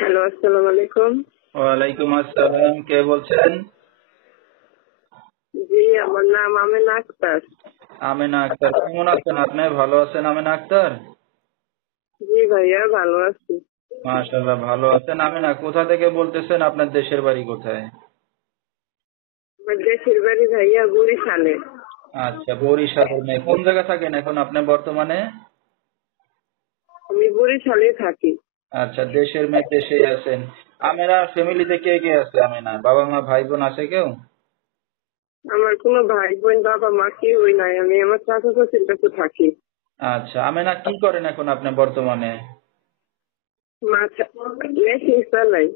Hello, আসসালামু আলাইকুম। ওয়ালাইকুম আসসালাম। কে বলছেন? জি, আমার নাম আমেনা আক্তার। আমেনা আক্তার। কেমন আছেন আপনি? ভালো আছেন আমেনা আক্তার? জি ভাইয়া, ভালো আছি। মাশাআল্লাহ, ভালো আছেন। আমেনা, কোথা থেকে বলতেছেন? আপনার দেশের বাড়ি কোথায়? আমার দেশের বাড়ি ভাইয়া বরিশালে। আচ্ছা, বরিশালের মেয়ে। কোন জায়গা থাকেন এখন আপনি বর্তমানে? আমি বরিশালে থাকি। আচ্ছা, দেশের মেয়ে দেশেই আছেন। আমেনার ফ্যামিলিতে কে কে আছে আমেনা? বাবা মা ভাই বোন আছে কেউ? আমার কোনো ভাই বোন বাবা মা কেউই নাই, আমি আমার চাচা চাচির কাছে থাকি। আচ্ছা, আমেনা কি করেন এখন আপনি বর্তমানে? মেশিন চালাই।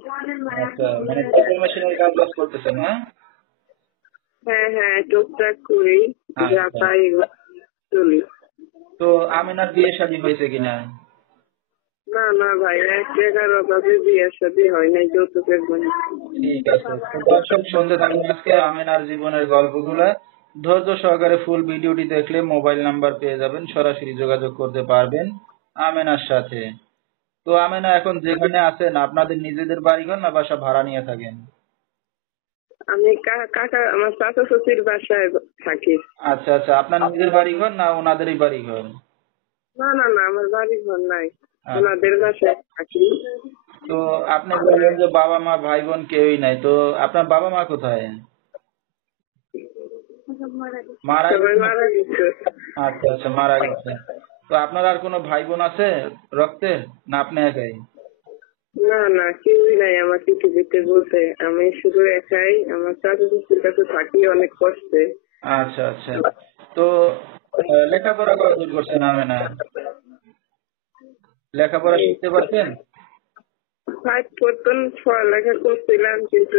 আচ্ছা, মানে টেলার মেশিনের কাজ বাজ করতেছেন, হ্যাঁ? হ্যাঁ হ্যাঁ, টুকটাক করি, যা আচ্ছা, পাই এগুলো চলি। তো আমেনার বিয়ে শাদী হয়েছে কিনা? না না ভাইয়া, 11 অভাবে বিয়ে শাদী হয় নাই, যৌতুকের জন্য। ঠিক আছে, তো দর্শক শুনতে থাকুন আজকে আমেনার জীবনের গল্পগুলা। ধৈর্য সহকারে ফুল ভিডিওটি দেখলে মোবাইল নাম্বার পেয়ে যাবেন, সরাসরি যোগাযোগ করতে পারবেন আমেনার সাথে। তো আমেনা, এখন যেখানে আছেন আপনাদের নিজেদের বাড়িঘর না বাসা ভাড়া নিয়ে থাকেন? আমি কাকা আমার চাচা চাচির বাসায় থাকি। আচ্ছা আচ্ছা, আপনার নিজের বাড়িঘর না ওনাদেরই বাড়িঘর? না না না, আমার বাড়ি ঘর নাই, আচ্ছা, ওনাদের বাসায় থাকি। তো আপনি বললেন যে বাবা মা ভাই বোন কেউই নাই, তো আপনার বাবা মা কোথায়? মারা সবাই গেছে মারা নাকি? গেছে। আচ্ছা আচ্ছা, মারা গেছে। তো আপনার আর কোনো ভাই বোন আছে রক্তের, না আপনি একাই? না না, কেউই নাই আমার পৃথিবীতে বলতে, আমি শুধু একাই আমার চাচা চাচির কাছে থাকি অনেক কষ্টে। আচ্ছা আচ্ছা, তো লেখাপড়া কতদূর করছেন আমেনা? লেখাপড়া শিখতে পারছেন? 5 পর্যন্ত পড়ালেখা করছিলাম, কিন্তু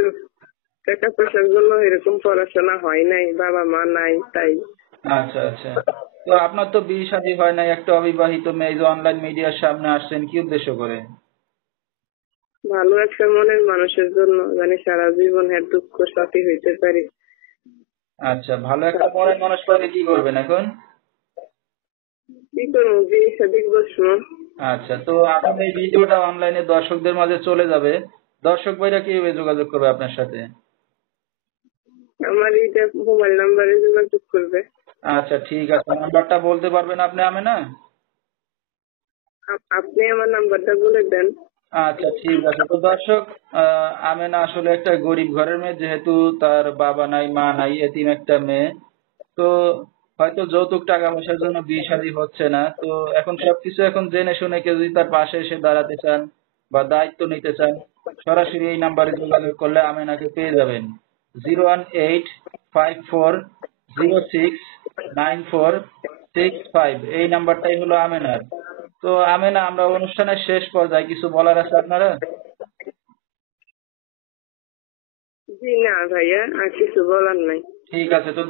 টাকা পয়সার জন্য এরকম পড়াশোনা হয় নাই, বাবা মা নাই তাই। আচ্ছা আচ্ছা, তো আপনার তো বিয়ে শাদী হয় নাই, একটা অবিবাহিত মেয়ে, এই যে অনলাইন মিডিয়ার সামনে আসছেন কি উদ্দেশ্য করে? ভালো একটা মনের মানুষের জন্য, জানি সারা জীবন এর দুঃখ সাথী হইতে পারি। আচ্ছা, ভালো একটা মনের মানুষ পাইলে কি করবেন এখন? কি করবো, বিয়ে শাদী বসবো। আচ্ছা, তো আপনার এই ভিডিওটা অনলাইনে দর্শকদের মাঝে চলে যাবে, দর্শক ভাইরা কিভাবে যোগাযোগ করবে আপনার সাথে? আমার এইটা মোবাইল নাম্বারে যোগাযোগ করবে। আচ্ছা ঠিক আছে, নাম্বারটা বলতে পারবেন আপনি আমেনা? আপনি আমার নাম্বারটা বলে দেন। আচ্ছা ঠিক আছে, তো দর্শক, আমেনা আসলে একটা গরিব ঘরের মেয়ে, যেহেতু তার বাবা নাই মা নাই, এতিম একটা মেয়ে। তো হয়তো যৌতুক টাকা পয়সার জন্য বিয়ে শাদী হচ্ছে না, তো এখন সবকিছু এখন জেনে শুনে কেউ যদি তার পাশে এসে দাঁড়াতে চান বা দায়িত্ব নিতে চান, সরাসরি এই নাম্বারে যোগাযোগ করলে আমেনাকে পেয়ে যাবেন। 01854069465, এই নাম্বারটাই হলো আমেনার। তো আমেনা, আমরা অনুষ্ঠানের শেষ পর্যায়ে কিছু বলার আছে আপনারা? জি না ভাইয়া, আর কিছু বলার নাই। ঠিক আছে, তো